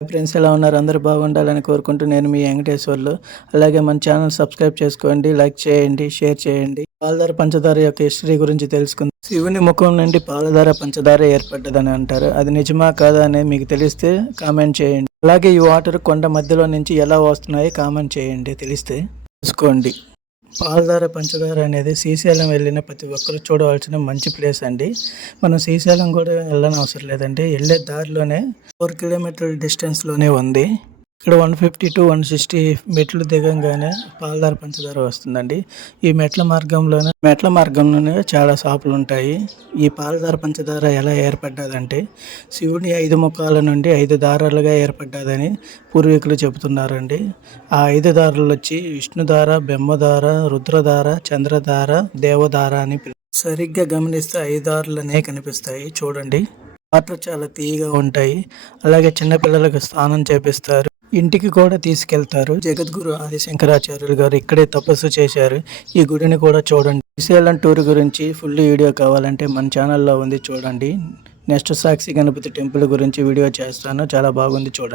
Friends ఎలా ఉన్నారు? అందరూ బాగుండాలని కోరుకుంటూ నేను మీ వెంకటేశ్వర్లు. అలాగే మన ఛానల్ సబ్స్క్రైబ్ చేసుకోండి లైక్ చేయండి షేర్ చేయండి. పాలధార పంచదార యొక్క హిస్టరీ గురించి తెలుసుకుందాం. శివుని ముఖం నుండి పాలధార పంచదార ఏర్పడ్డదని అంటారు. అది నిజమా కాదా అనేది మీకు తెలిస్తే కామెంట్ చేయండి. అలాగే ఈ వాటర్ కొండ మధ్యలో నుంచి ఎలా వస్తున్నాయి కామెంట్ చేయండి తెలిస్తే తెలుసుకోండి. పాలధార పంచదార అనేది శ్రీశైలం వెళ్ళిన ప్రతి ఒక్కరు చూడవలసిన మంచి ప్లేస్ అండి. మనం శ్రీశైలం కూడా వెళ్ళని అవసరం లేదండి. వెళ్ళే దారిలోనే ఫోర్ కిలోమీటర్ డిస్టెన్స్లోనే ఉంది. ఇక్కడ one fifty to one sixty మెట్లు దిగంగానే పాలధార పంచదార వస్తుందండి. ఈ మెట్ల మార్గంలోనే మెట్ల మార్గంలోనే చాలా షాపులు ఉంటాయి. ఈ పాలధార పంచదార ఎలా ఏర్పడ్డదంటే శివుని ఐదు ముఖాల నుండి ఐదు దారాలుగా ఏర్పడ్డదని పూర్వీకులు చెబుతున్నారండి. ఆ ఐదు దారులు వచ్చి విష్ణుధార బ్రహ్మధార రుద్రధార చంద్రధార దేవధార అని సరిగ్గా గమనిస్తే ఐదు దారులనే కనిపిస్తాయి. చూడండి. వాటర్ చాలా తీయగా ఉంటాయి. అలాగే చిన్నపిల్లలకు స్నానం చేపిస్తారు. ఇంటికి కూడా తీసుకెళ్తారు. జగద్గురు ఆదిశంకరాచార్యులు గారు ఇక్కడే తపస్సు చేశారు. ఈ గుడిని కూడా చూడండి. శ్రీశైలం టూర్ గురించి ఫుల్ వీడియో కావాలంటే మన ఛానల్లో ఉంది చూడండి. నెక్స్ట్ సాక్షి గణపతి టెంపుల్ గురించి వీడియో చేస్తాను. చాలా బాగుంది చూడండి.